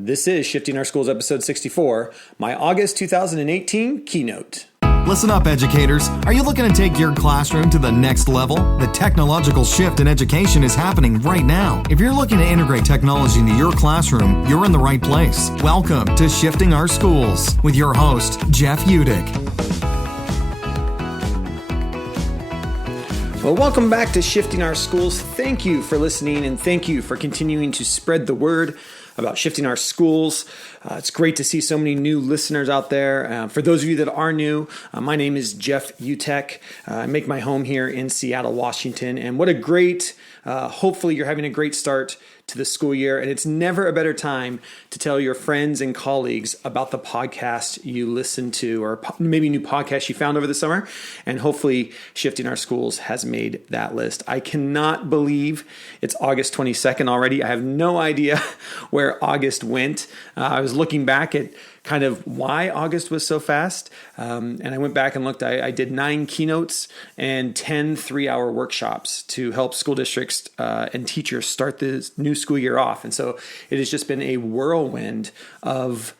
This is Shifting Our Schools episode 64, my August 2018 keynote. Listen up, educators. Are you looking to take your classroom to the next level? The technological shift in education is happening right now. If you're looking to integrate technology into your classroom, you're in the right place. Welcome to Shifting Our Schools with your host, Jeff Udick. Well, welcome back to Shifting Our Schools. Thank you for listening, and thank you for continuing to spread the word about shifting our schools. It's great to see so many new listeners out there. For those of you that are new, my name is Jeff Utek. I make my home here in Seattle, Washington. And what a great, hopefully you're having a great start to the school year. And it's never a better time to tell your friends and colleagues about the podcast you listen to, or maybe new podcasts you found over the summer. And hopefully Shifting Our Schools has made that list. I cannot believe it's August 22nd already. I have no idea where August went. I was looking back at kind of why August was so fast. And I went back and looked. I did 9 keynotes and 10 3-hour workshops to help school districts and teachers start this new school year off. And so it has just been a whirlwind of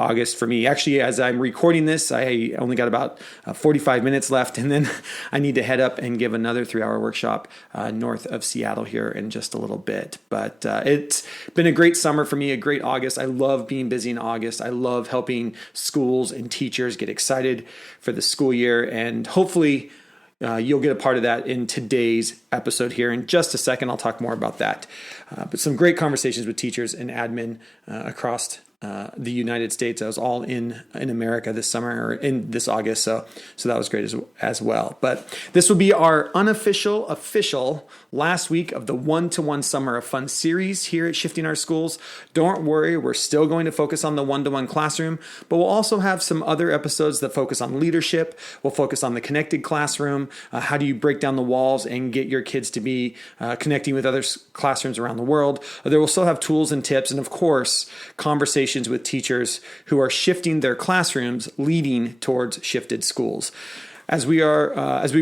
August for me. Actually, as I'm recording this, I only got about 45 minutes left, and then I need to head up and give another 3-hour workshop north of Seattle here in just a little bit. But it's been a great summer for me, a great August. I love being busy in August. I love helping schools and teachers get excited for the school year, and hopefully you'll get a part of that in today's episode here. In just a second, I'll talk more about that. But some great conversations with teachers and admin across the United States. I was all in America this summer, or in this August, so that was great as well. But this will be our official last week of the One-to-One Summer of Fun series here at Shifting Our Schools. Don't worry, we're still going to focus on the one-to-one classroom, but we'll also have some other episodes that focus on leadership. We'll focus on the connected classroom. How do you break down the walls and get your kids to be connecting with other classrooms around the world? There will still have tools and tips, and of course, conversations with teachers who are shifting their classrooms, leading towards shifted schools. As we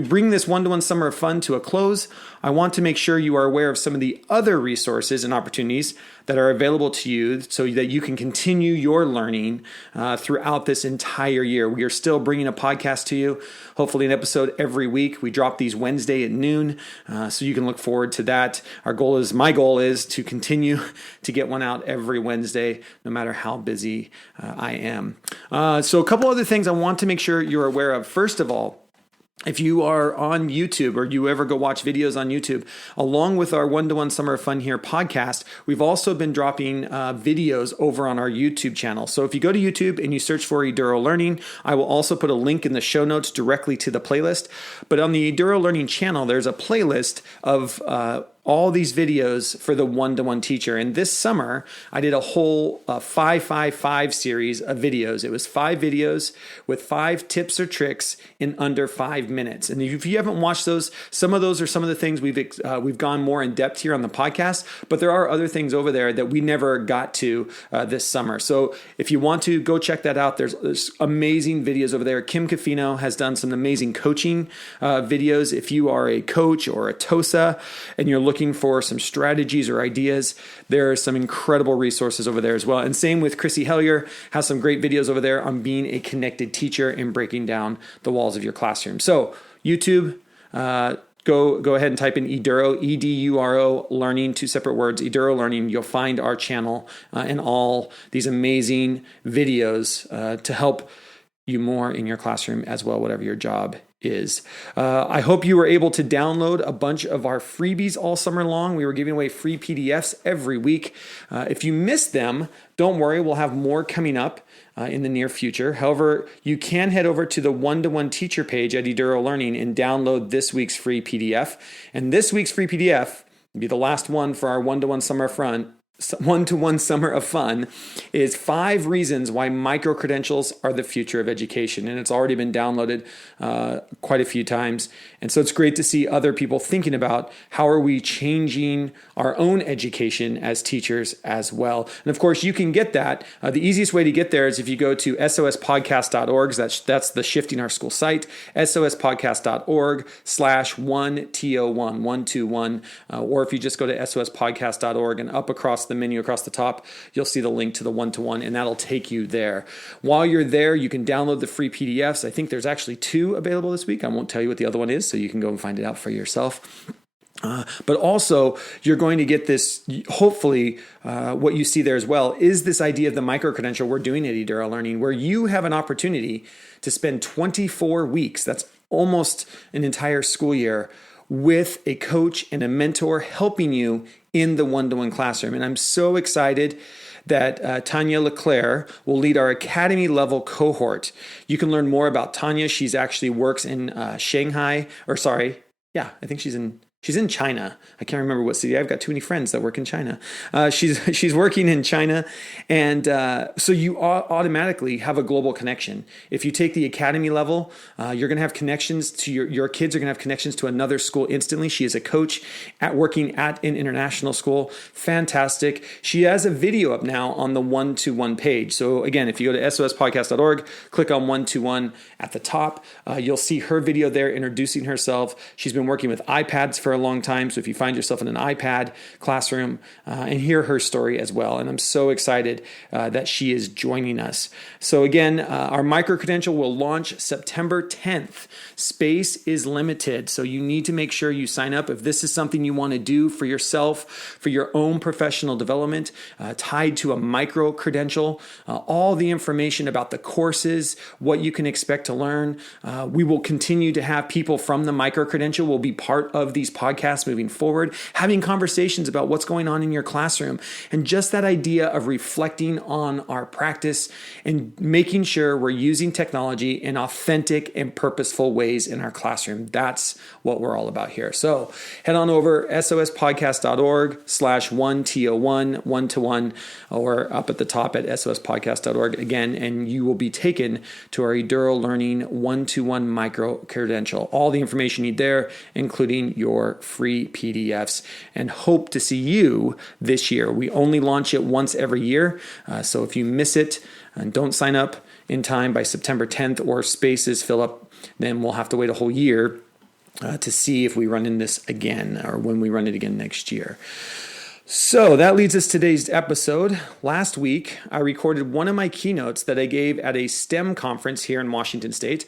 bring this One-to-One Summer of Fun to a close, I want to make sure you are aware of some of the other resources and opportunities that are available to you so that you can continue your learning throughout this entire year. We are still bringing a podcast to you, hopefully an episode every week. We drop these Wednesday at noon, so you can look forward to that. My goal is to continue to get one out every Wednesday, no matter how busy I am. So a couple other things I want to make sure you're aware of. First of all, if you are on YouTube or you ever go watch videos on YouTube, along with our One-to-One Summer of Fun here podcast, we've also been dropping videos over on our YouTube channel. So if you go to YouTube and you search for Eduro Learning, I will also put a link in the show notes directly to the playlist. But on the Eduro Learning channel, there's a playlist of all these videos for the one-to-one teacher. And this summer, I did a whole 5-5-5 series of videos. It was 5 videos with 5 tips or tricks in under 5 minutes. And if you haven't watched those, some of those are some of the things we've gone more in depth here on the podcast, but there are other things over there that we never got to this summer. So if you want to, go check that out. There's amazing videos over there. Kim Cafino has done some amazing coaching videos. If you are a coach or a TOSA and you're looking for some strategies or ideas, there are some incredible resources over there as well. And same with Chrissy Hellier, has some great videos over there on being a connected teacher and breaking down the walls of your classroom. So YouTube, go ahead and type in Eduro, E-D-U-R-O, Learning, 2 separate words, Eduro Learning. You'll find our channel and all these amazing videos to help you more in your classroom as well, whatever your job is. I hope you were able to download a bunch of our freebies all summer long. We were giving away free PDFs every week. If you missed them, don't worry, we'll have more coming up in the near future. However, you can head over to the One-to-One Teacher page at Eduro Learning and download this week's free PDF. And this week's free PDF will be the last one for our One-to-One Summer of Fun, is 5 reasons why micro-credentials are the future of education. And it's already been downloaded quite a few times. And so it's great to see other people thinking about how are we changing our own education as teachers as well. And of course, you can get that. The easiest way to get there is if you go to sospodcast.org. That's the Shifting Our School site, sospodcast.org/1TO1, 121. Or if you just go to sospodcast.org and up across across the menu, across the top, you'll see the link to the one-to-one, and that'll take you there. While you're there, you can download the free PDFs. I think there's actually 2 available this week. I won't tell you what the other one is, so you can go and find it out for yourself. But also, you're going to get this, hopefully, what you see there as well, is this idea of the micro-credential we're doing at Eduro Learning, where you have an opportunity to spend 24 weeks, that's almost an entire school year, with a coach and a mentor helping you in the one-to-one classroom. And I'm so excited that Tanya Leclerc will lead our academy level cohort. You can learn more about Tanya. She's actually works in Shanghai, I think she's in China. I can't remember what city. I've got too many friends that work in China. She's working in China, and so you automatically have a global connection. If you take the academy level, you're going to have connections to your kids are going to have connections to another school instantly. She is a coach working at an international school. Fantastic. She has a video up now on the one-to-one page. So again, if you go to sospodcast.org, click on one-to-one at the top, you'll see her video there introducing herself. She's been working with iPads for a long time. So if you find yourself in an iPad classroom, and hear her story as well. And I'm so excited that she is joining us. So again, our micro-credential will launch September 10th. Space is limited. So you need to make sure you sign up if this is something you want to do for yourself, for your own professional development, tied to a micro-credential. All the information about the courses, what you can expect to learn. We will continue to have people from the micro-credential will be part of these podcasts moving forward, having conversations about what's going on in your classroom, and just that idea of reflecting on our practice and making sure we're using technology in authentic and purposeful ways in our classroom. That's what we're all about here. So head on over sospodcast.org/1to1, one-to-one, or up at the top at sospodcast.org again, and you will be taken to our Eduro Learning one-to-one micro credential. All the information you need there, including your free PDFs, and hope to see you this year. We only launch it once every year, so if you miss it and don't sign up in time by September 10th or spaces fill up, then we'll have to wait a whole year to see if we run in this again or when we run it again next year. So that leads us to today's episode. Last week, I recorded one of my keynotes that I gave at a STEM conference here in Washington State.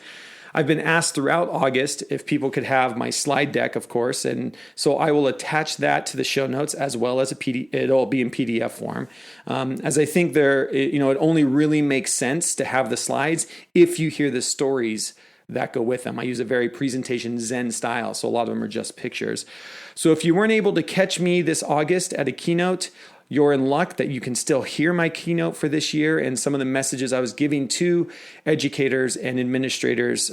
I've been asked throughout August if people could have my slide deck, of course, and so I will attach that to the show notes as well as it'll be in PDF form. As I think it only really makes sense to have the slides if you hear the stories that go with them. I use a very presentation Zen style, so a lot of them are just pictures. So if you weren't able to catch me this August at a keynote, you're in luck that you can still hear my keynote for this year and some of the messages I was giving to educators and administrators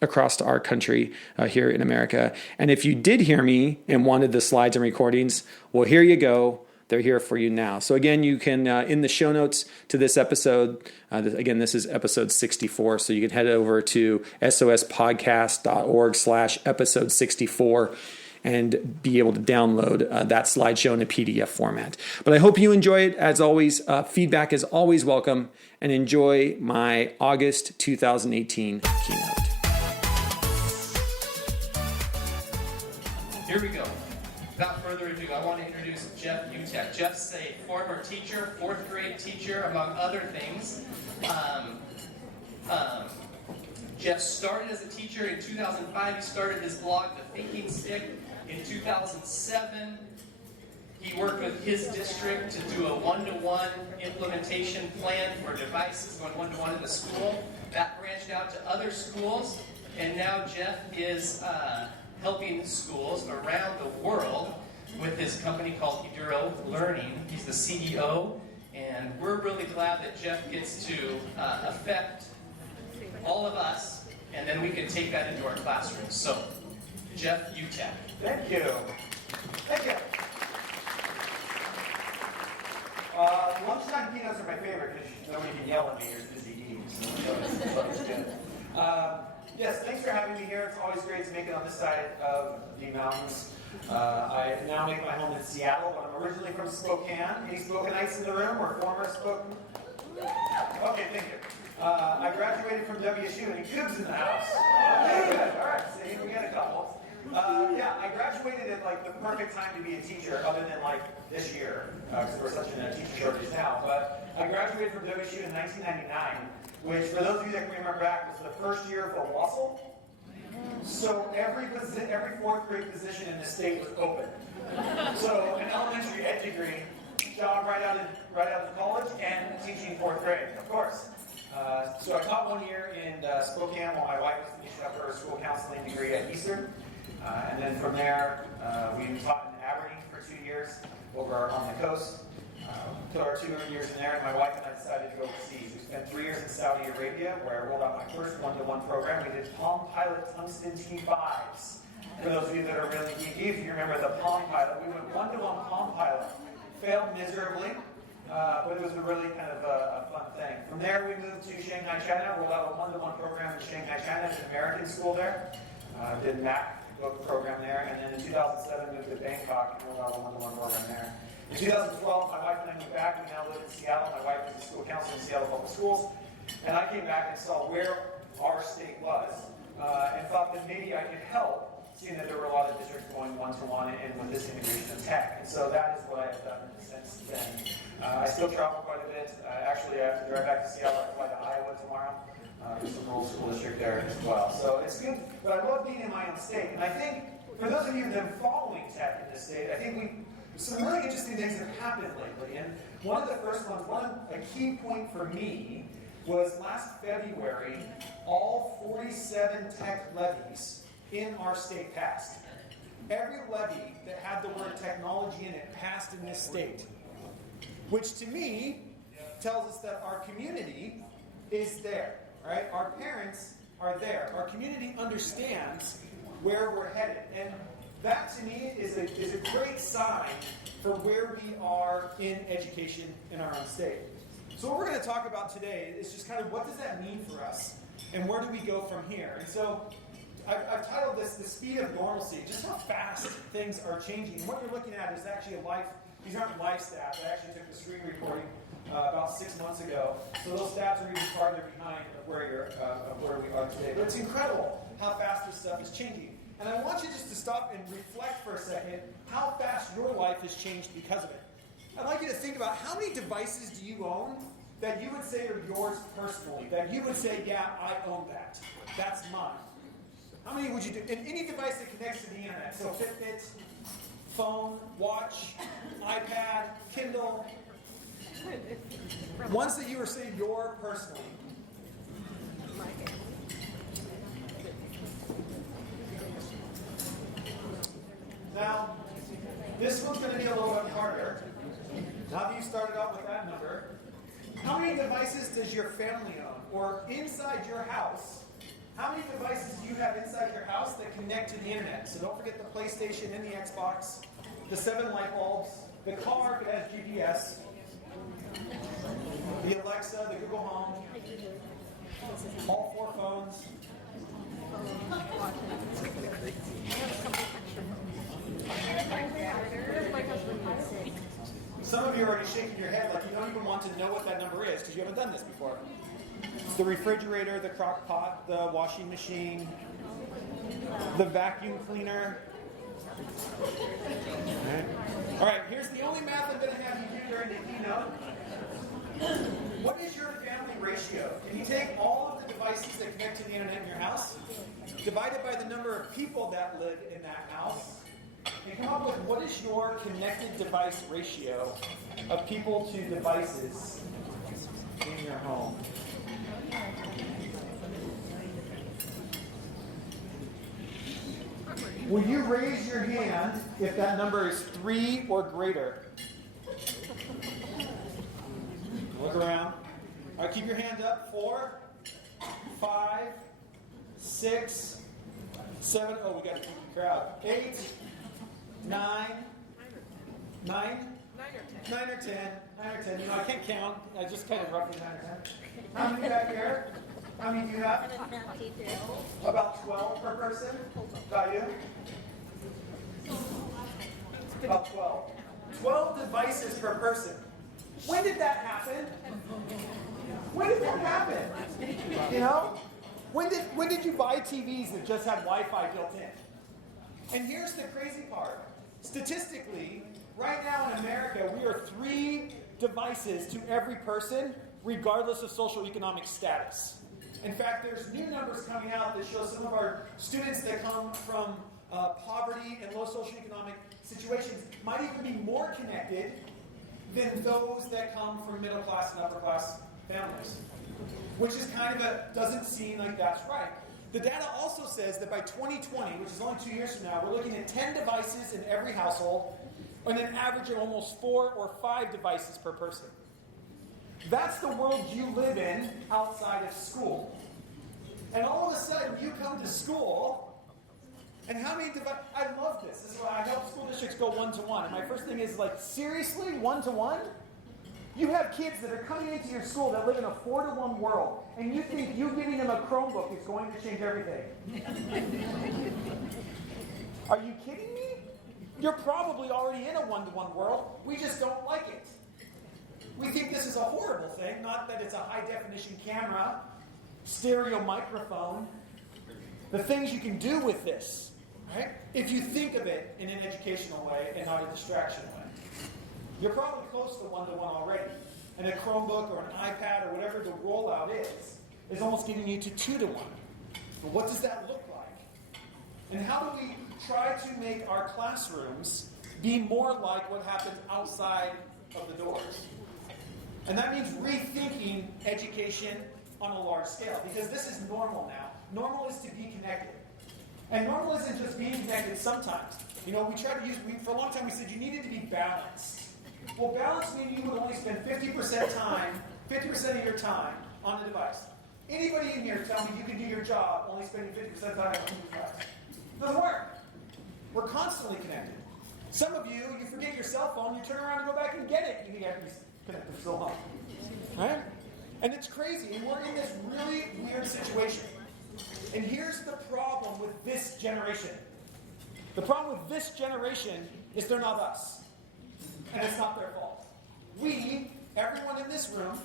across our country here in America. And if you did hear me and wanted the slides and recordings, well, here you go. They're here for you now. So again, you can, in the show notes to this episode, again, this is episode 64, so you can head over to sospodcast.org/episode 64 and be able to download that slideshow in a PDF format. But I hope you enjoy it. As always, feedback is always welcome, and enjoy my August 2018 keynote. Here we go. Without further ado, I want to introduce Jeff Utek. Jeff's a former teacher, 4th grade teacher, among other things. Jeff started as a teacher in 2005. He started his blog, The Thinking Stick, in 2007. He worked with his district to do a one-to-one implementation plan for devices going one-to-one in the school. That branched out to other schools, and now Jeff is helping schools around the world with his company called Eduro Learning. He's the CEO, and we're really glad that Jeff gets to affect all of us, and then we can take that into our classrooms. So, Jeff Utek. Thank you. Thank you. Lunchtime keynotes are my favorite because nobody can yell at me. There's busy eating. So it's good. Yes, thanks for having me here. It's always great to make it on this side of the mountains. I now make my home in Seattle, but I'm originally from Spokane. Any Spokanites in the room or former Spokane? Okay, thank you. I graduated from WSU, and Coob's in the house. Okay, good. All right, so we got a couple. Yeah, I graduated at like the perfect time to be a teacher, other than like this year, because we're such a teacher shortage now. But I graduated from WSU in 1999, which for those of you that can remember back was the first year of the WASL. So every fourth grade position in the state was open. So an elementary ed degree, job right out of college, and teaching fourth grade, of course. So I taught 1 year in Spokane while my wife was finishing up her school counseling degree at Eastern. And then from there, we taught in Aberdeen for 2 years over on the coast. Put our 2 years in there, and my wife and I decided to go overseas. We spent 3 years in Saudi Arabia, where I rolled out my first one-to-one program. We did Palm Pilot Tungsten T5s. For those of you that are really geeky, if you remember the Palm Pilot, we went one-to-one Palm Pilot. Failed miserably, but it was a really kind of a fun thing. From there, we moved to Shanghai, China. Rolled out a one-to-one program in Shanghai, China. It's an American school there. Did MAC book program there, and then in 2007 moved to Bangkok and rolled out a one-to-one program there. In 2012, my wife and I moved back. We now live in Seattle. My wife was a school counselor in Seattle Public Schools, and I came back and saw where our state was, and thought that maybe I could help, seeing that there were a lot of districts going one-to-one and with this integration of tech. And so that is what I have done since then. I still travel quite a bit. Actually, I have to drive back to Seattle. I fly to Iowa tomorrow. There's a rural school district there as well. So it's good, but I love being in my own state. And I think, for those of you that are following tech in this state, I think some really interesting things have happened lately. And one of the first ones, a key point for me, was last February, all 47 tech levies in our state passed. Every levy that had the word technology in it passed in this state. Which to me tells us that our community is there. Right? Our parents are there. Our community understands where we're headed. And that to me is a great sign for where we are in education in our own state. So what we're going to talk about today is just kind of what does that mean for us? And where do we go from here? And so I've titled this The Speed of Normalcy, just how fast things are changing. And what you're looking at is actually these aren't live stats. I actually took the screen recording about 6 months ago. So those stats are even farther behind of where we are today. But it's incredible how fast this stuff is changing. And I want you just to stop and reflect for a second how fast your life has changed because of it. I'd like you to think about how many devices do you own that you would say are yours personally, that you would say, yeah, I own that. That's mine. How many would you do? And any device that connects to the internet. So Fitbit, phone, watch, iPad, Kindle. Ones that you were saying your personally. Now, this one's going to be a little bit harder. Now that you started out with that number, how many devices does your family own? Or inside your house, how many devices do you have inside your house that connect to the internet? So don't forget the PlayStation and the Xbox, the 7 light bulbs, the car that has GPS, the Alexa, the Google Home, all 4 phones. Some of you are already shaking your head like you don't even want to know what that number is because you haven't done this before. The refrigerator, the crock pot, the washing machine, the vacuum cleaner. All right, here's the only math I'm going to have you do during the keynote. What is your family ratio? Can you take all of the devices that connect to the internet in your house, divided by the number of people that live in that house, and come up with what is your connected device ratio of people to devices in your home? Will you raise your hand if that number is 3 or greater? Look around. All right, keep your hand up. 4, 5, 6, 7. Oh, we got a key crowd. 8, 9, 9 or 10. You know, I can't count. I just kind of roughly 9 or 10. How many back here? How many do you have? About 12 per person. About you? About 12. 12 devices per person. When did that happen? When did that happen? You know? When did you buy TVs that just had Wi-Fi built in? And here's the crazy part. Statistically, right now in America, we are 3 devices to every person, regardless of socioeconomic status. In fact, there's new numbers coming out that show some of our students that come from poverty and low socioeconomic situations might even be more connected than those that come from middle class and upper class families. Which is doesn't seem like that's right. The data also says that by 2020, which is only 2 years from now, we're looking at 10 devices in every household, and an average of almost 4 or 5 devices per person. That's the world you live in outside of school. And all of a sudden, you come to school, and how many devices? I love this. This is why I help school districts go one-to-one. And my first thing is seriously, one-to-one? You have kids that are coming into your school that live in a 4-to-1 world, and you think you giving them a Chromebook is going to change everything. Are you kidding me? You're probably already in a 1-to-1 world. We just don't like it. We think this is a horrible thing, not that it's a high-definition camera, stereo microphone, the things you can do with this, right? If you think of it in an educational way and not a distraction way. You're probably close to 1-to-1 already. And a Chromebook or an iPad or whatever the rollout is almost getting you to 2-to-1. But what does that look like? And how do we try to make our classrooms be more like what happens outside of the doors? And that means rethinking education on a large scale. Because this is normal now. Normal is to be connected. And normal isn't just being connected sometimes. We tried to for a long time we said you needed to be balanced. Well, balance means you would only spend 50% of your time on the device. Anybody in here tell me you can do your job only spending 50% of the time on the device? Doesn't work. We're constantly connected. Some of you forget your cell phone, you turn around and go back and get it. You can't be connected for so long. Right? And it's crazy. And we're in this really weird situation. And here's the problem with this generation. The problem with this generation is they're not us. And it's not their fault. We, everyone in this room,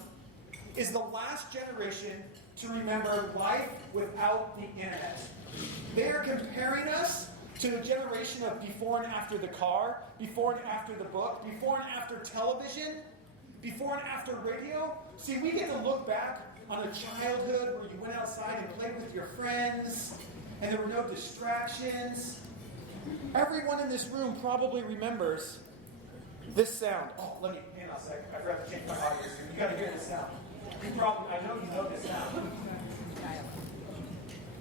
is the last generation to remember life without the internet. They are comparing us to a generation of before and after the car, before and after the book, before and after television, before and after radio. See, we get to look back on a childhood where you went outside and played with your friends, and there were no distractions. Everyone in this room probably remembers this sound. Oh, hang on a second. I forgot to change my audio here. You got to hear this sound. I know you know this sound.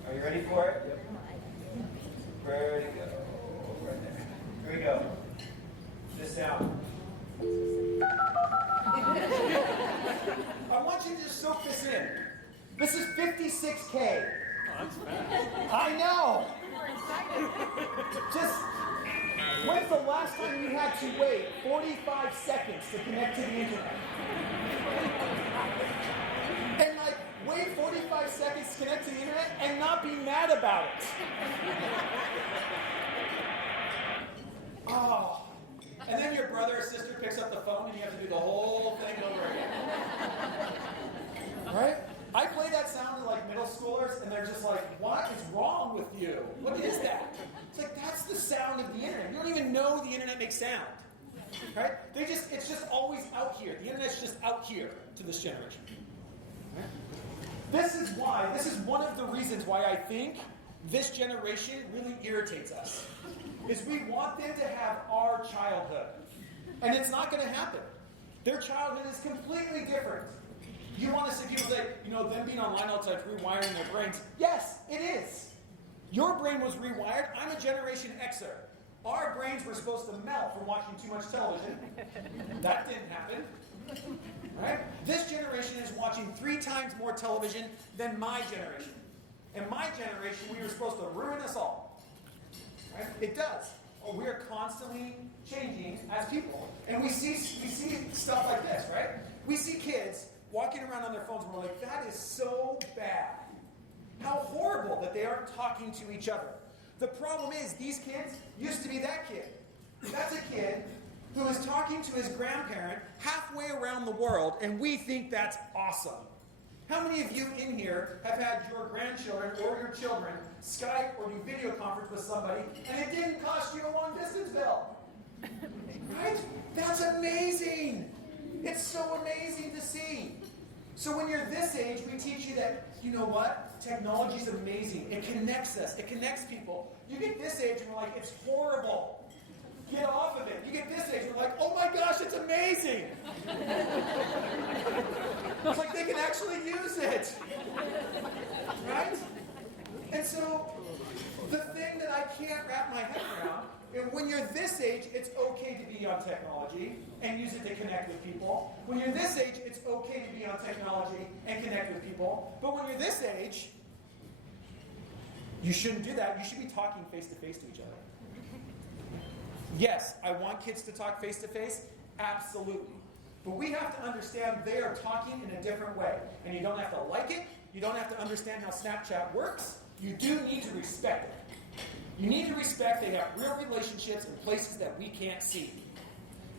Are you ready for it? Yep. Where to go? Right there. Here we go. This sound. I want you to just soak this in. This is 56K. Oh, that's fast. I know. Just, when's the last time you had to wait 45 seconds to connect to the internet? And wait 45 seconds to connect to the internet and not be mad about it. Oh. And then your brother or sister picks up the phone and you have to do the whole thing over again. Right? I play that sound to middle schoolers and they're just like, what is wrong with you? What is that? It's that's the sound of the internet. You don't even know the internet makes sound. Right? It's just always out here. The internet's just out here to this generation. Right? This is one of the reasons why I think this generation really irritates us. Is we want them to have our childhood. And it's not going to happen. Their childhood is completely different. You want to see people say, them being online all the time, rewiring their brains. Yes, it is. Your brain was rewired. I'm a Generation Xer. Our brains were supposed to melt from watching too much television. That didn't happen. Right? This generation is watching 3 times more television than my generation. And my generation, we were supposed to ruin us all. Right? It does. We are constantly changing as people. And we see stuff like this, right? We see kids walking around on their phones and we're like, that is so bad. How horrible that they aren't talking to each other. The problem is, these kids used to be that kid. That's a kid who is talking to his grandparent halfway around the world, and we think that's awesome. How many of you in here have had your grandchildren or your children Skype or do video conference with somebody and it didn't cost you a long distance bill? Right? That's amazing. It's so amazing to see. So when you're this age, we teach you that, you know what? Technology is amazing. It connects us. It connects people. You get this age and we're like, it's horrible. Get off of it. You get this age and we're like, oh my gosh, it's amazing. It's like they can actually use it. Right? And so the thing that I can't wrap my head around, and when you're this age, it's okay to be on technology and use it to connect with people. When you're this age, it's okay to be on technology and connect with people. But when you're this age, you shouldn't do that. You should be talking face-to-face to each other. Yes, I want kids to talk face-to-face. Absolutely. But we have to understand they are talking in a different way. And you don't have to like it. You don't have to understand how Snapchat works. You do need to respect it. You need to respect they have real relationships in places that we can't see.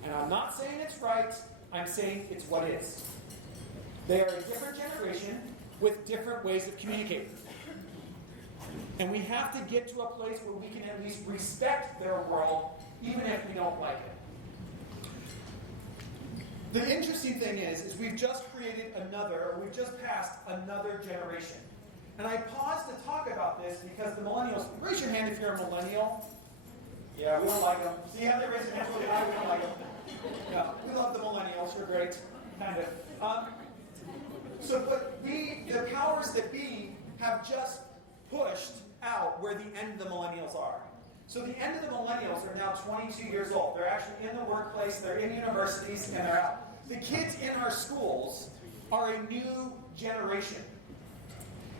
And I'm not saying it's right. I'm saying it's what is. They are a different generation with different ways of communicating. And we have to get to a place where we can at least respect their world, even if we don't like it. The interesting thing is we've just passed another generation. And I paused to talk about this because the millennials, raise your hand if you're a millennial. Yeah, we don't like them. See how they raise their hands really high? We don't like them. Yeah, we love the millennials. You're great. Kind of. But the powers that be have just pushed out where the end of the millennials are. So the end of the millennials are now 22 years old. They're actually in the workplace, they're in universities, and they're out. The kids in our schools are a new generation.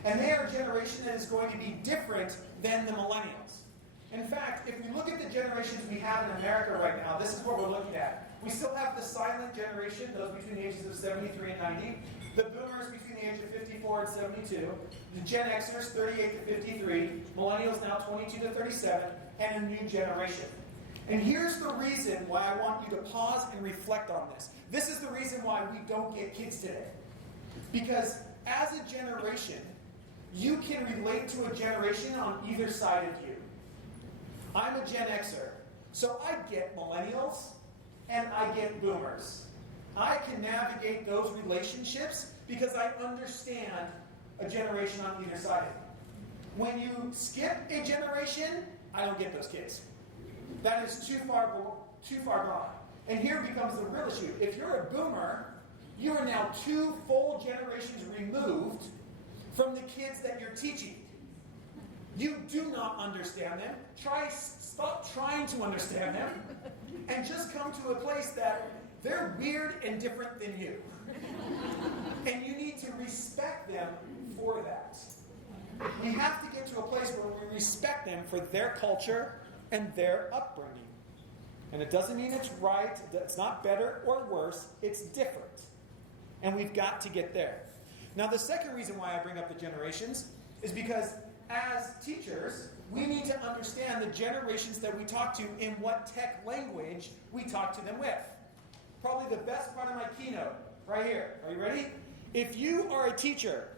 And they are a generation that is going to be different than the millennials. In fact, if we look at the generations we have in America right now, this is what we're looking at. We still have the silent generation, those between the ages of 73 and 90. The boomers between the age of 54 and 72. The Gen Xers, 38 to 53. Millennials now 22 to 37. And a new generation. And here's the reason why I want you to pause and reflect on this. This is the reason why we don't get kids today. Because as a generation, you can relate to a generation on either side of you. I'm a Gen Xer, so I get millennials and I get boomers. I can navigate those relationships because I understand a generation on either side of me. When you skip a generation, I don't get those kids. That is too far gone. And here becomes the real issue. If you're a boomer, you are now 2 full generations removed from the kids that you're teaching. You do not understand them. Stop trying to understand them and just come to a place that they're weird and different than you. And you need to respect them for that. We have to get to a place where we respect them for their culture and their upbringing. And it doesn't mean it's right, it's not better or worse, it's different. And we've got to get there. Now, the second reason why I bring up the generations is because as teachers, we need to understand the generations that we talk to in what tech language we talk to them with. Probably the best part of my keynote, right here. Are you ready? If you are a teacher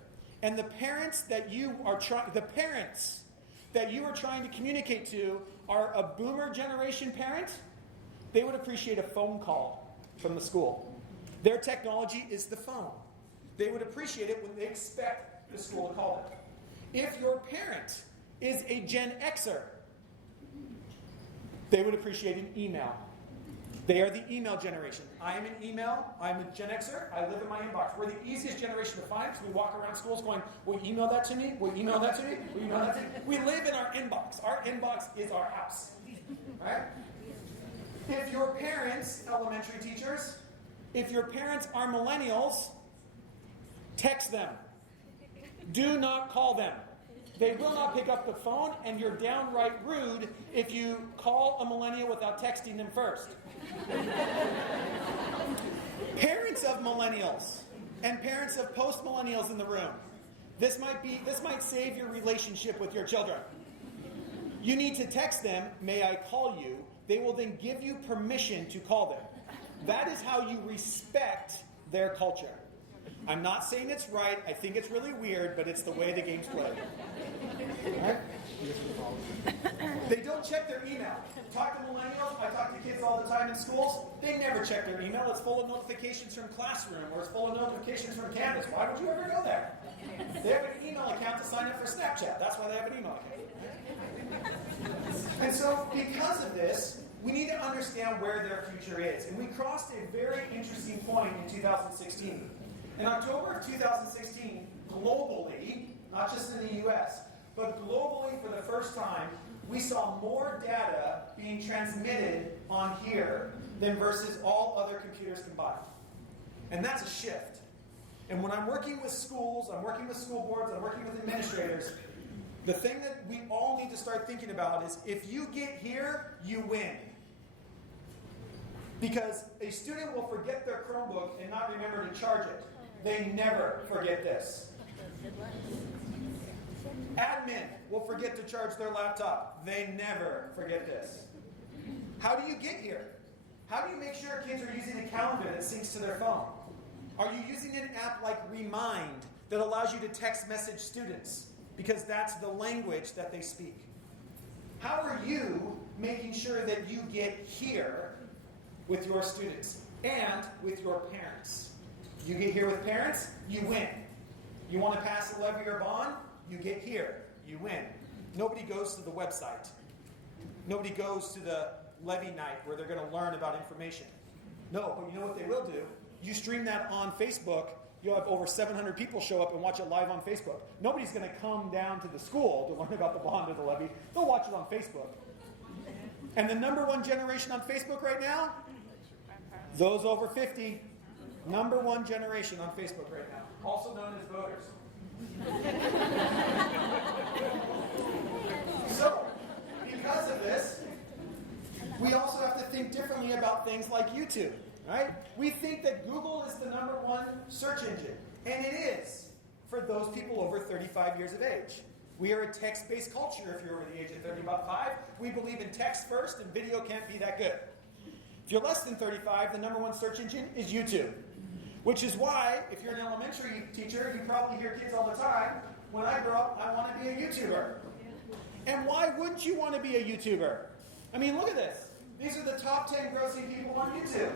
and the parents that you are trying to communicate to are a boomer generation parent, they would appreciate a phone call from the school. Their technology is the phone. They would appreciate it when they expect the school to call them. If your parent is a Gen Xer, they would appreciate an email. They are the email generation. I am an email. I'm a Gen Xer. I live in my inbox. We're the easiest generation to find because we walk around schools going, will you email that to me? Will you email that to me? Will you email that to me? We live in our inbox. Our inbox is our house. Right? If your parents, elementary teachers, if your parents are millennials, text them. Do not call them. They will not pick up the phone, and you're downright rude if you call a millennial without texting them first. Parents of millennials and parents of post-millennials in the room, this might save your relationship with your children. You need to text them, may I call you? They will then give you permission to call them. That is how you respect their culture. I'm not saying it's right. I think it's really weird, but it's the way the game's played. Right? They don't check their email. Talk to millennials. I talk to kids all the time in schools. They never check their email. It's full of notifications from Classroom or it's full of notifications from Canvas. Why would you ever go there? They have an email account to sign up for Snapchat. That's why they have an email account. And so because of this, we need to understand where their future is. And we crossed a very interesting point in 2016. In October of 2016, globally, not just in the US, but globally for the first time, we saw more data being transmitted on here than versus all other computers combined. And that's a shift. And when I'm working with schools, I'm working with school boards, I'm working with administrators, the thing that we all need to start thinking about is if you get here, you win. Because a student will forget their Chromebook and not remember to charge it. They never forget this. Admin will forget to charge their laptop. They never forget this. How do you get here? How do you make sure kids are using a calendar that syncs to their phone? Are you using an app like Remind that allows you to text message students? Because that's the language that they speak. How are you making sure that you get here with your students and with your parents? You get here with parents, you win. You want to pass a levy or bond? You get here, you win. Nobody goes to the website. Nobody goes to the levy night where they're going to learn about information. No, but you know what they will do? You stream that on Facebook, you'll have over 700 people show up and watch it live on Facebook. Nobody's going to come down to the school to learn about the bond or the levy. They'll watch it on Facebook. And the number one generation on Facebook right now? Those over 50. Number one generation on Facebook right now. Also known as voters. So, because of this, we also have to think differently about things like YouTube, right? We think that Google is the number one search engine, and it is for those people over 35 years of age. We are a text-based culture if you're over the age of 35. We believe in text first, and video can't be that good. If you're less than 35, the number one search engine is YouTube. Which is why, if you're an elementary teacher, you probably hear kids all the time, when I grow up, I want to be a YouTuber. And why wouldn't you want to be a YouTuber? I mean, look at this. These are the top 10 grossing people on YouTube.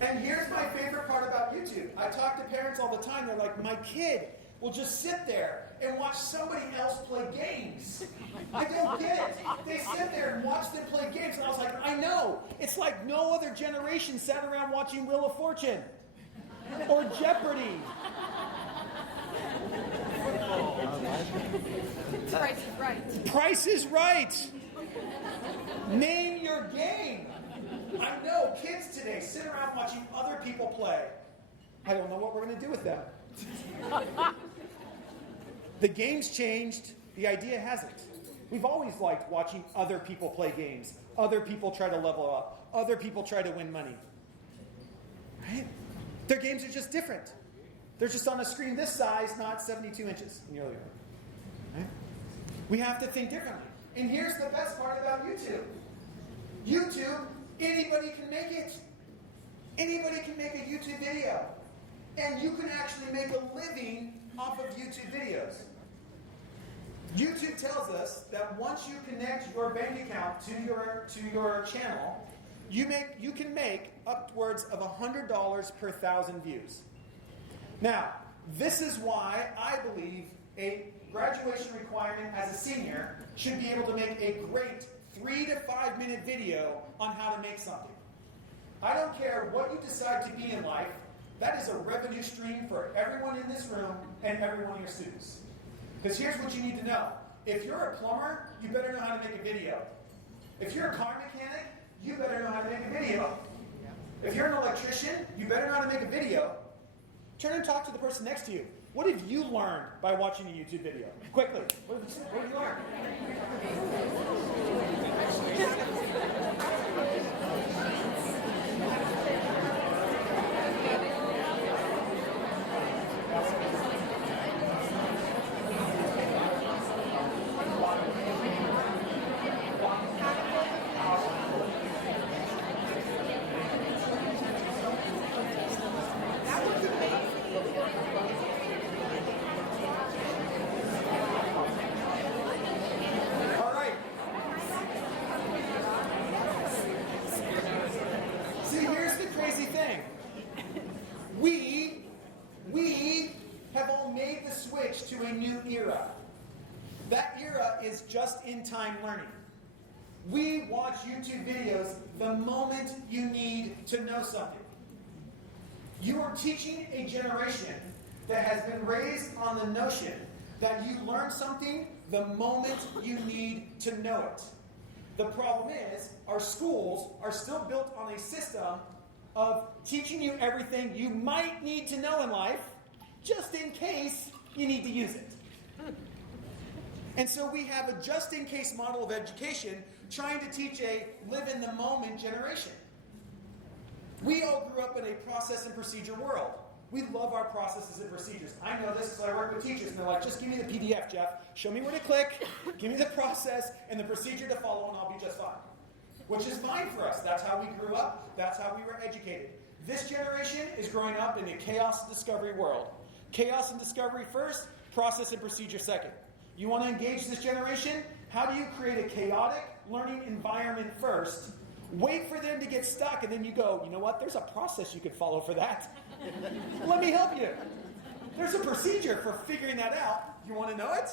And here's my favorite part about YouTube. I talk to parents all the time. They're like, my kid will just sit there and watch somebody else play games. I don't get it. They sit there and watch them play games. And I was like, I know. It's like no other generation sat around watching Wheel of Fortune or Jeopardy. Price is Right. Price is Right. Name your game. I know kids today sit around watching other people play. I don't know what we're going to do with them. The game's changed. The idea hasn't. We've always liked watching other people play games. Other people try to level up. Other people try to win money. Right? Their games are just different. They're just on a screen this size, not 72 inches in the earlier one. Right? We have to think differently. And here's the best part about YouTube. YouTube, anybody can make it. Anybody can make a YouTube video. And you can actually make a living off of YouTube videos. YouTube tells us that once you connect your bank account to your channel, you can make upwards of $100 per 1,000 views. Now, this is why I believe a graduation requirement as a senior should be able to make a great 3 to 5 minute video on how to make something. I don't care what you decide to be in life. That is a revenue stream for everyone in this room and every one of your students. Because here's what you need to know. If you're a plumber, you better know how to make a video. If you're a car mechanic, you better know how to make a video. If you're an electrician, you better know how to make a video. Turn and talk to the person next to you. What have you learned by watching a YouTube video? Quickly. What have you learned? we have all made the switch to a new era. That era is just-in-time learning. We watch YouTube videos the moment you need to know something. You are teaching a generation that has been raised on the notion that you learn something the moment you need to know it. The problem is, our schools are still built on a system of teaching you everything you might need to know in life, just in case you need to use it. And so we have a just-in-case model of education trying to teach a live-in-the-moment generation. We all grew up in a process and procedure world. We love our processes and procedures. I know this because I work with teachers, and they're like, just give me the PDF, Jeff. Show me where to click, give me the process and the procedure to follow, and I'll be just fine. Which is fine for us. That's how we grew up. That's how we were educated. This generation is growing up in a chaos and discovery world. Chaos and discovery first, process and procedure second. You want to engage this generation? How do you create a chaotic learning environment first? Wait for them to get stuck, and then you go, you know what? There's a process you could follow for that. Let me help you. There's a procedure for figuring that out. You want to know it?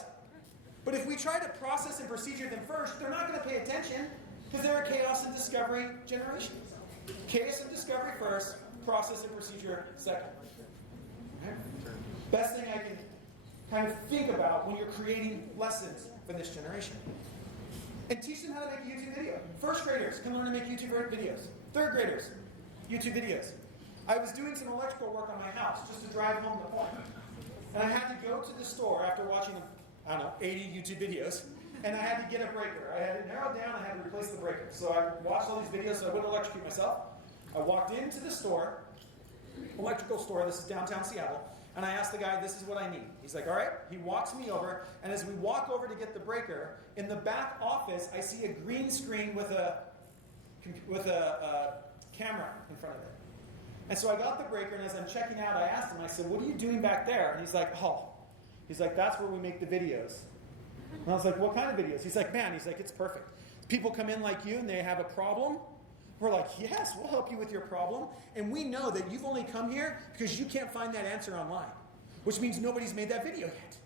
But if we try to process and procedure them first, they're not going to pay attention because they're a chaos and discovery generation. Chaos and discovery first, process and procedure second. Okay? Best thing I can kind of think about when you're creating lessons for this generation. And teach them how to make a YouTube video. First graders can learn to make YouTube videos. Third graders, YouTube videos. I was doing some electrical work on my house just to drive home the point. And I had to go to the store after watching, 80 YouTube videos. And I had to get a breaker. I had it narrowed down, I had to replace the breaker. So I watched all these videos so I wouldn't electrocute myself. I walked into the store, electrical store, this is downtown Seattle, and I asked the guy, this is what I need. He's like, all right. He walks me over, and as we walk over to get the breaker, in the back office, I see a green screen with a camera in front of it. And so I got the breaker, and as I'm checking out, I asked him, I said, what are you doing back there? And he's like, that's where we make the videos. And I was like, what kind of videos? He's like, it's perfect. People come in like you, and they have a problem. We're like, yes, we'll help you with your problem. And we know that you've only come here because you can't find that answer online, which means nobody's made that video yet.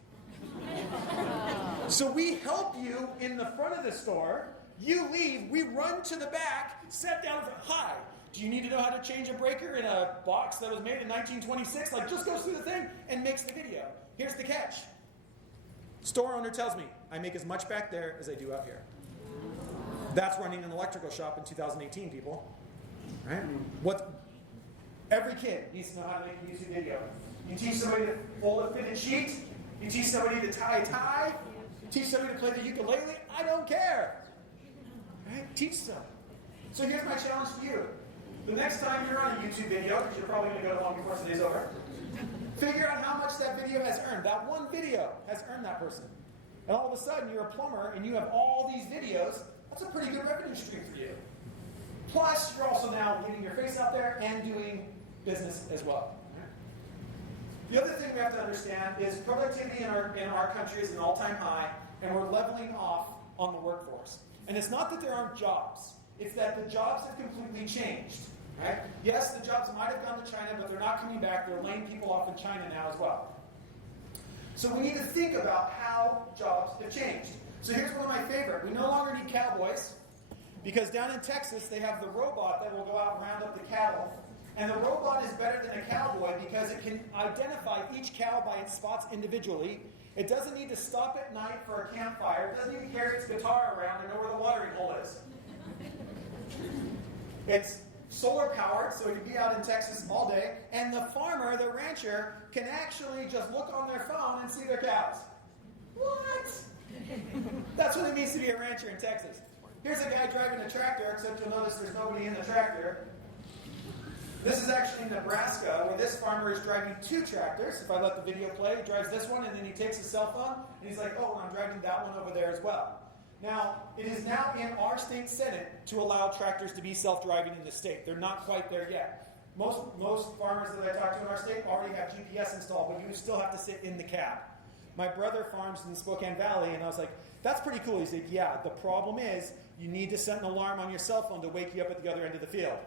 So we help you in the front of the store. You leave, we run to the back, sit down and say, hi, do you need to know how to change a breaker in a box that was made in 1926? Just goes through the thing and makes the video. Here's the catch. Store owner tells me, I make as much back there as I do out here. That's running an electrical shop in 2018, people. Right? Every kid needs to know how to make a YouTube video. You teach somebody to fold a fitted sheet. You teach somebody to tie a tie. You teach somebody to play the ukulele. I don't care. Right? Teach them. So here's my challenge to you. The next time you're on a YouTube video, because you're probably going to go long before today's over, figure out how much that video has earned. That one video has earned that person. And all of a sudden, you're a plumber, and you have all these videos. That's a pretty good revenue stream for you. Plus, you're also now getting your face out there and doing business as well. The other thing we have to understand is productivity in our country is an all-time high, and we're leveling off on the workforce. And it's not that there aren't jobs. It's that the jobs have completely changed. Right? Yes, the jobs might have gone to China, but they're not coming back. They're laying people off in China now as well. So we need to think about how jobs have changed. So here's one of my favorite. We no longer need cowboys because down in Texas they have the robot that will go out and round up the cattle. And the robot is better than a cowboy because it can identify each cow by its spots individually. It doesn't need to stop at night for a campfire. It doesn't need to carry its guitar around and know where the watering hole is. It's solar powered, so it can be out in Texas all day. And the farmer, the rancher, can actually just look on their phone and see their cows. What? That's what it means to be a rancher in Texas. Here's a guy driving a tractor, except you'll notice there's nobody in the tractor. This is actually in Nebraska, where this farmer is driving two tractors. If I let the video play, he drives this one, and then he takes his cell phone, and he's like, oh, I'm driving that one over there as well. Now, it is now in our state Senate to allow tractors to be self-driving in the state. They're not quite there yet. Most farmers that I talk to in our state already have GPS installed, but you still have to sit in the cab. My brother farms in Spokane Valley, and I was like, that's pretty cool. He said, yeah, the problem is you need to set an alarm on your cell phone to wake you up at the other end of the field.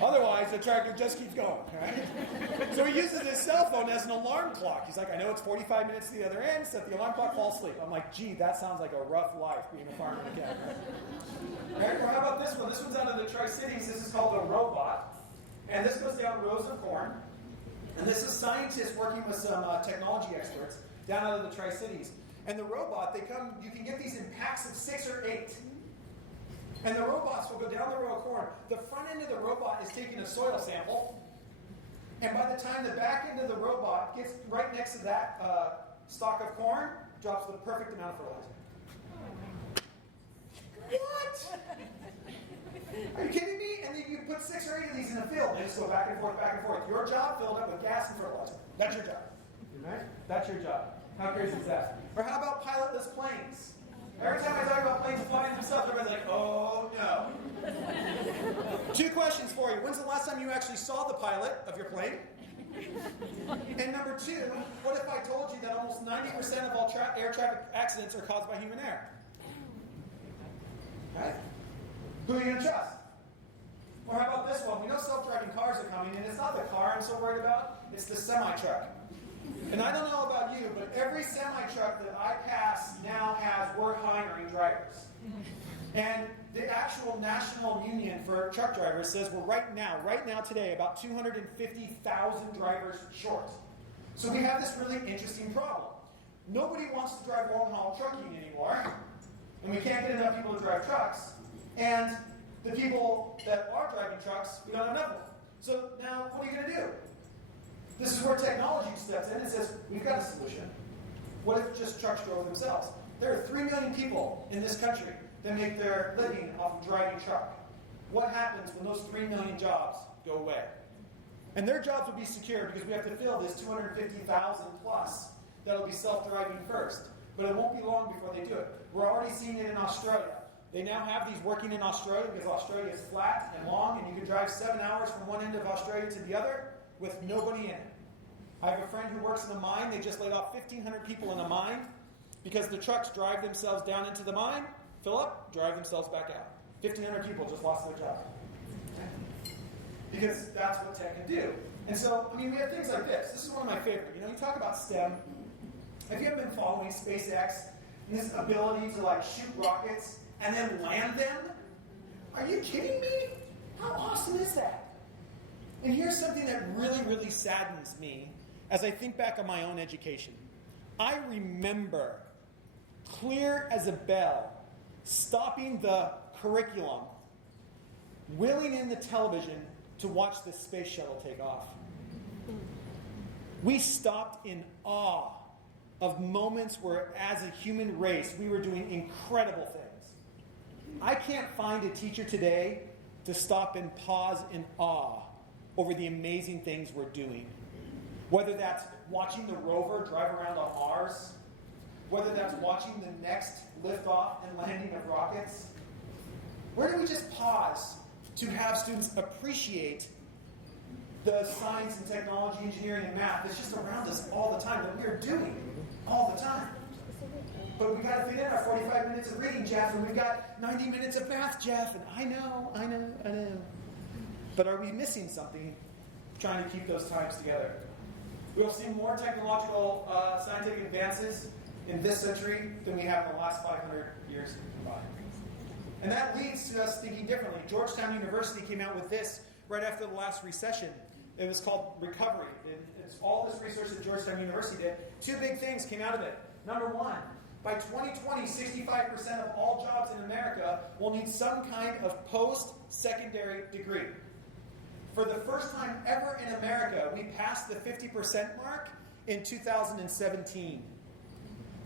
Otherwise, the tractor just keeps going, right? So he uses his cell phone as an alarm clock. He's like, I know it's 45 minutes to the other end, set the alarm clock, fall asleep. I'm like, gee, that sounds like a rough life being a farmer again. Right? Or how about this one? This one's out of the Tri-Cities. This is called a robot. And this goes down rows of corn. And this is scientists working with some technology experts down out of the Tri-Cities. And the robot, you can get these in packs of 6 or 8. And the robots will go down the row of corn. The front end of the robot is taking a soil sample. And by the time the back end of the robot gets right next to that stalk of corn, drops the perfect amount of fertilizer. What? Are you kidding me? And then you put 6 or 8 of these in the field. They just go back and forth, back and forth. Your job filled up with gas and fertilizer. That's your job. Right? That's your job. How crazy is that? Or how about pilotless planes? Every time I talk about planes flying themselves, everybody's like, oh no. 2 questions for you. When's the last time you actually saw the pilot of your plane? And number 2, what if I told you that almost 90% of all air traffic accidents are caused by human error? Okay? Who are you going to trust? Or how about this one? We know self-driving cars are coming, and it's not the car I'm so worried about, it's the semi-truck. And I don't know about you, but every semi-truck that I pass now has, we're hiring drivers. And the actual National Union for Truck Drivers says we're right now today, about 250,000 drivers short. So we have this really interesting problem. Nobody wants to drive long-haul trucking anymore, and we can't get enough people to drive trucks. And the people that are driving trucks, we don't have enough of them. So now, what are you going to do? This is where technology steps in and says, we've got a solution. What if just trucks drove themselves? There are 3 million people in this country that make their living off of driving truck. What happens when those 3 million jobs go away? And their jobs will be secure because we have to fill this 250,000 plus that'll be self-driving first. But it won't be long before they do it. We're already seeing it in Australia. They now have these working in Australia because Australia is flat and long, and you can drive 7 hours from one end of Australia to the other with nobody in it. I have a friend who works in a mine. They just laid off 1,500 people in a mine because the trucks drive themselves down into the mine, fill up, drive themselves back out. 1,500 people just lost their job. Because that's what tech can do. And so, we have things like this. This is one of my favorite. You talk about STEM. Have you ever been following SpaceX and this ability to shoot rockets and then land them? Are you kidding me? How awesome is that? And here's something that really, really saddens me as I think back on my own education. I remember, clear as a bell, stopping the curriculum, wheeling in the television to watch the space shuttle take off. We stopped in awe of moments where, as a human race, we were doing incredible things. I can't find a teacher today to stop and pause in awe over the amazing things we're doing. Whether that's watching the rover drive around on Mars, whether that's watching the next liftoff and landing of rockets. Where do we just pause to have students appreciate the science and technology, engineering, and math that's just around us all the time, that we're doing all the time? But we've got to fit in our 45 minutes of reading, Jeff, and we've got 90 minutes of math, Jeff, and I know. But are we missing something trying to keep those times together? We'll see more technological, scientific advances in this century than we have in the last 500 years combined. And that leads to us thinking differently. Georgetown University came out with this right after the last recession. It was called Recovery. It's all this research that Georgetown University did. 2 big things came out of it. Number 1, by 2020, 65% of all jobs in America will need some kind of post-secondary degree. For the first time ever in America, we passed the 50% mark in 2017.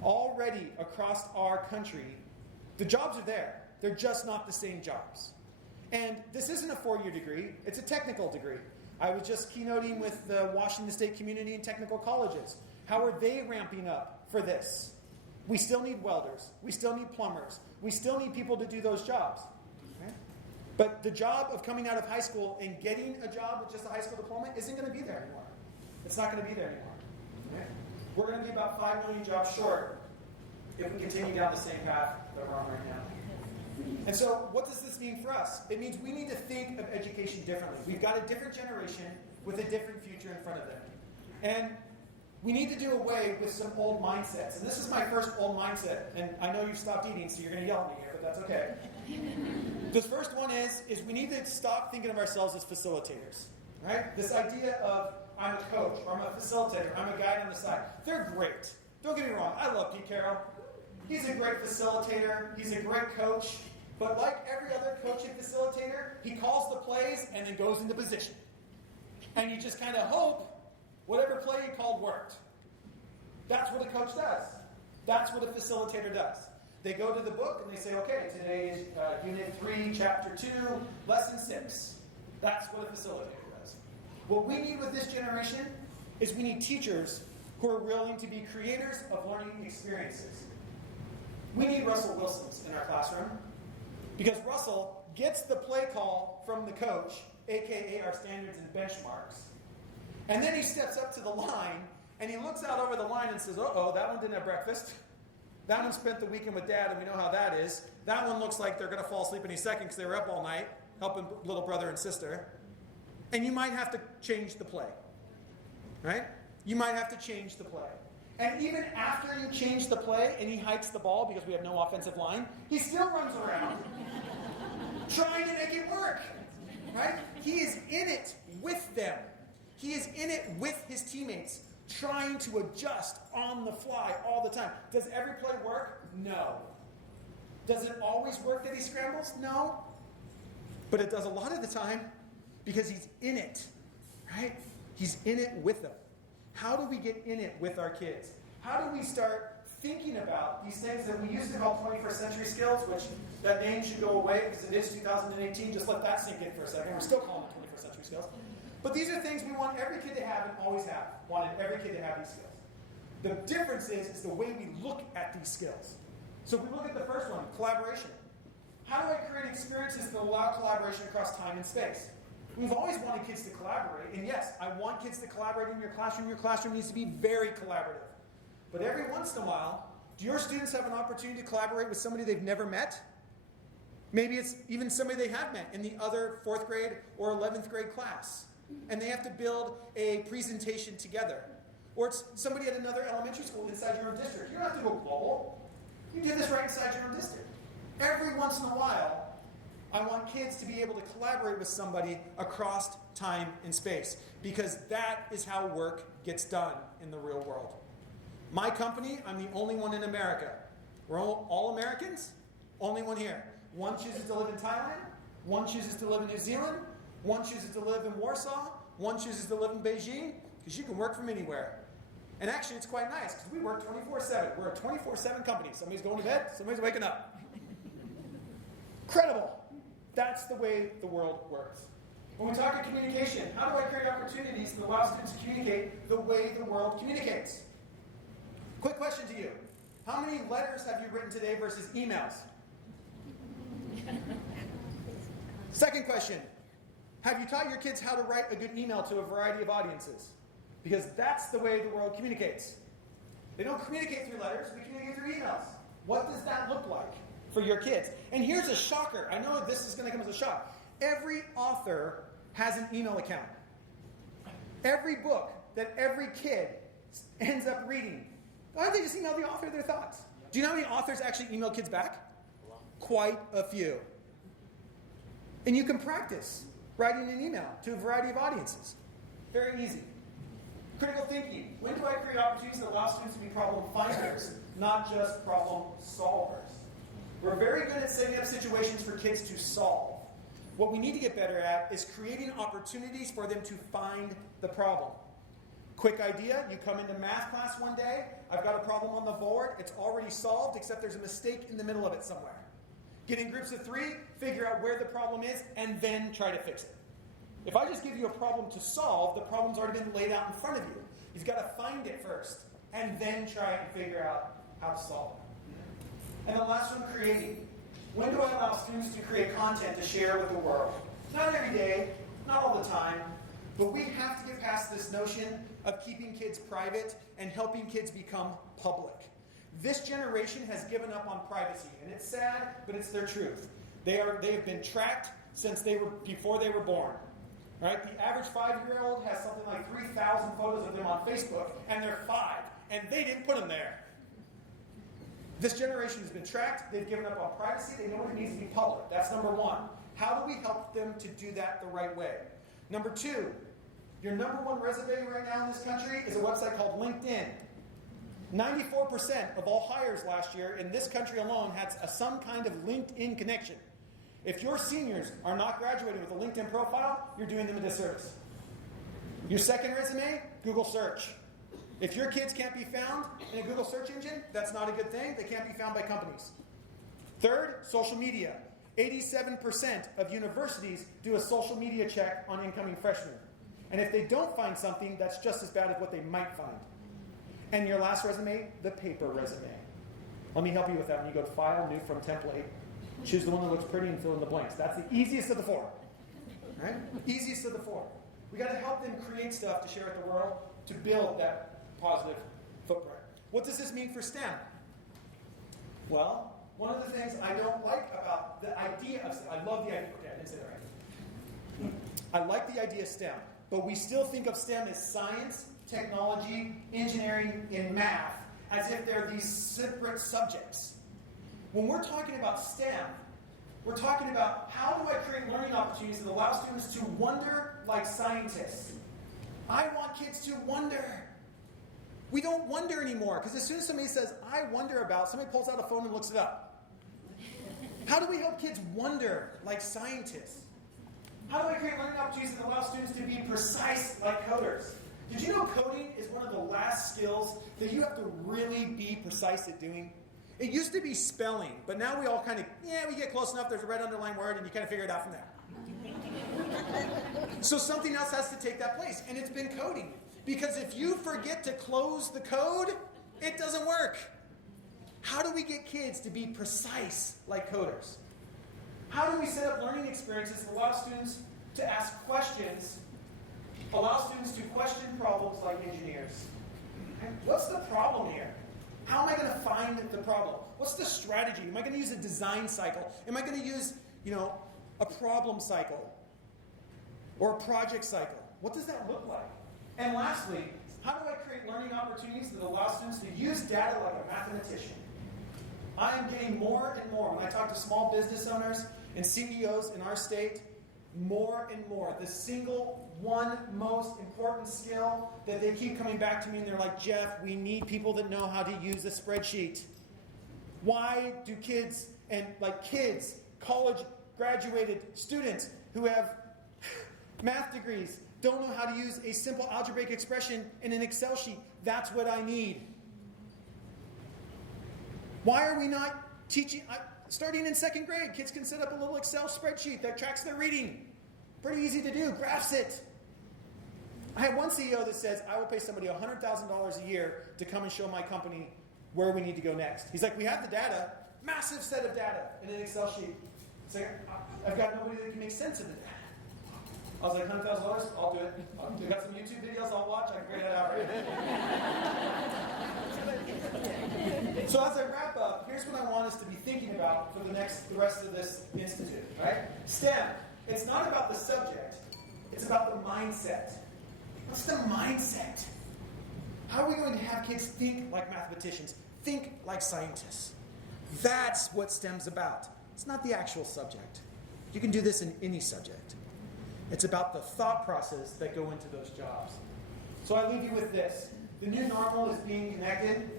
Already across our country, the jobs are there. They're just not the same jobs. And this isn't a 4-year degree. It's a technical degree. I was just keynoting with the Washington State Community and Technical Colleges. How are they ramping up for this? We still need welders. We still need plumbers. We still need people to do those jobs. Okay? But the job of coming out of high school and getting a job with just a high school diploma isn't going to be there anymore. It's not going to be there anymore. Okay? We're going to be about 5 million jobs short if we continue down the same path that we're on right now. And so what does this mean for us? It means we need to think of education differently. We've got a different generation with a different future in front of them. And we need to do away with some old mindsets. And this is my first old mindset. And I know you've stopped eating, so you're going to yell at me here, but that's okay. This first one is we need to stop thinking of ourselves as facilitators. Right? This idea of I'm a coach, or I'm a facilitator, I'm a guide on the side. They're great. Don't get me wrong. I love Pete Carroll. He's a great facilitator. He's a great coach. But like every other coach and facilitator, he calls the plays and then goes into position. And you just kind of hope whatever play he called worked. That's what a coach does. That's what a facilitator does. They go to the book and they say, okay, today is Unit 3, Chapter 2, Lesson 6. That's what a facilitator does. What we need with this generation is we need teachers who are willing to be creators of learning experiences. We need Russell Wilsons in our classroom because Russell gets the play call from the coach, aka our standards and benchmarks, and then he steps up to the line and he looks out over the line and says, uh-oh, that one didn't have breakfast. That one spent the weekend with dad, and we know how that is. That one looks like they're going to fall asleep any second because they were up all night helping little brother and sister. And you might have to change the play. Right? You might have to change the play. And even after you change the play and he hikes the ball because we have no offensive line, he still runs around trying to make it work. Right? He is in it with them. He is in it with his teammates, trying to adjust on the fly all the time. Does every play work? No. Does it always work that he scrambles? No. But it does a lot of the time because he's in it. Right? He's in it with them. How do we get in it with our kids? How do we start thinking about these things that we used to call 21st century skills, which that name should go away because it is 2018. Just let that sink in for a second. We're still calling it 21st century skills. But these are things we want every kid to have and always have. Wanted every kid to have these skills. The difference is the way we look at these skills. So if we look at the first one, collaboration. How do I create experiences that allow collaboration across time and space? We've always wanted kids to collaborate. And yes, I want kids to collaborate in your classroom. Your classroom needs to be very collaborative. But every once in a while, do your students have an opportunity to collaborate with somebody they've never met? Maybe it's even somebody they have met in the other 4th grade or 11th grade class. And they have to build a presentation together. Or it's somebody at another elementary school inside your own district. You don't have to go global. You do this right inside your own district. Every once in a while, I want kids to be able to collaborate with somebody across time and space. Because that is how work gets done in the real world. My company, I'm the only one in America. We're all Americans, only one here. One chooses to live in Thailand. One chooses to live in New Zealand. One chooses to live in Warsaw. One chooses to live in Beijing. Because you can work from anywhere. And actually, it's quite nice because we work 24/7. We're a 24/7 company. Somebody's going to bed. Somebody's waking up. Incredible. That's the way the world works. When we talk about communication, how do I create opportunities that allow students to communicate the way the world communicates? Quick question to you. How many letters have you written today versus emails? Second question. Have you taught your kids how to write a good email to a variety of audiences? Because that's the way the world communicates. They don't communicate through letters, we communicate through emails. What does that look like for your kids? And here's a shocker. I know this is going to come as a shock. Every author has an email account. Every book that every kid ends up reading, why don't they just email the author their thoughts? Do you know how many authors actually email kids back? Quite a few. And you can practice writing an email to a variety of audiences. Very easy. Critical thinking. When do I create opportunities that allow students to be problem finders, not just problem solvers? We're very good at setting up situations for kids to solve. What we need to get better at is creating opportunities for them to find the problem. Quick idea, you come into math class one day, I've got a problem on the board, it's already solved, except there's a mistake in the middle of it somewhere. Get in groups of 3, figure out where the problem is, and then try to fix it. If I just give you a problem to solve, the problem's already been laid out in front of you. You've got to find it first, and then try and figure out how to solve it. And the last one, creating. When do I allow students to create content to share with the world? Not every day, not all the time, but we have to get past this notion of keeping kids private and helping kids become public. This generation has given up on privacy, and it's sad, but it's their truth. They have been tracked since before they were born. Right? The average 5-year-old has something like 3,000 photos of them on Facebook, and they're 5, and they didn't put them there. This generation has been tracked. They've given up on privacy. They know what it means to be public. That's number one. How do we help them to do that the right way? Number two, your number one resume right now in this country is a website called LinkedIn. 94% of all hires last year in this country alone had some kind of LinkedIn connection. If your seniors are not graduating with a LinkedIn profile, you're doing them a disservice. Your second resume, Google search. If your kids can't be found in a Google search engine, that's not a good thing. They can't be found by companies. Third, social media. 87% of universities do a social media check on incoming freshmen. And if they don't find something, that's just as bad as what they might find. And your last resume, the paper resume. Let me help you with that. When you go to File, New from Template, choose the one that looks pretty and fill in the blanks. That's the easiest of the four. Right? Easiest of the four. We got to help them create stuff to share with the world to build that positive footprint. What does this mean for STEM? Well, one of the things I don't like about the idea of STEM, I love the idea, okay, I didn't say that right. I like the idea of STEM, but we still think of STEM as science, technology, engineering, and math, as if they're these separate subjects. When we're talking about STEM, we're talking about how do I create learning opportunities that allow students to wonder like scientists. I want kids to wonder. We don't wonder anymore, because as soon as somebody says, I wonder about, somebody pulls out a phone and looks it up. How do we help kids wonder like scientists? How do I create learning opportunities that allow students to be precise like coders? Did you know coding is one of the last skills that you have to really be precise at doing? It used to be spelling, but now we all kind of, we get close enough, there's a red underlined word, and you kind of figure it out from there. So something else has to take that place, and it's been coding. Because if you forget to close the code, it doesn't work. How do we get kids to be precise like coders? How do we set up learning experiences that allow students to ask questions, allow students to question problems like engineers? What's the problem here? How am I going to find the problem? What's the strategy? Am I going to use a design cycle? Am I going to use, a problem cycle or a project cycle? What does that look like? And lastly, how do I create learning opportunities that allow students to use data like a mathematician? I am getting more and more, when I talk to small business owners and CEOs in our state, more and more, the single one most important skill that they keep coming back to me and they're like, Jeff, we need people that know how to use a spreadsheet. Why do kids, college graduated students who have math degrees don't know how to use a simple algebraic expression in an Excel sheet? That's what I need. Why are we not teaching? Starting in second grade, kids can set up a little Excel spreadsheet that tracks their reading. Pretty easy to do. Graphs it. I have one CEO that says, I will pay somebody $100,000 a year to come and show my company where we need to go next. He's like, we have the data, massive set of data in an Excel sheet. It's like, I've got nobody that can make sense of the data. I was like, $100,000? I'll do it. I've got some YouTube videos I'll watch. I can figure that out right. So as I wrap up, here's what I want us to be thinking about for the rest of this institute. Right? STEM. It's not about the subject. It's about the mindset. What's the mindset? How are we going to have kids think like mathematicians, think like scientists? That's what STEM's about. It's not the actual subject. You can do this in any subject. It's about the thought process that go into those jobs. So I leave you with this. The new normal is being connected,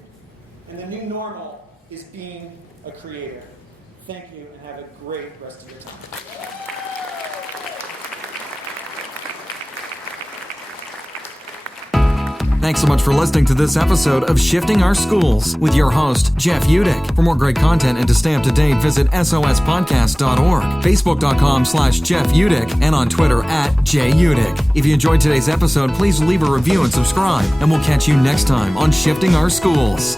and the new normal is being a creator. Thank you, and have a great rest of your time. Thanks so much for listening to this episode of Shifting Our Schools with your host, Jeff Udick. For more great content and to stay up to date, visit sospodcast.org, facebook.com/Jeff Udick, and on Twitter @JUdick. If you enjoyed today's episode, please leave a review and subscribe, and we'll catch you next time on Shifting Our Schools.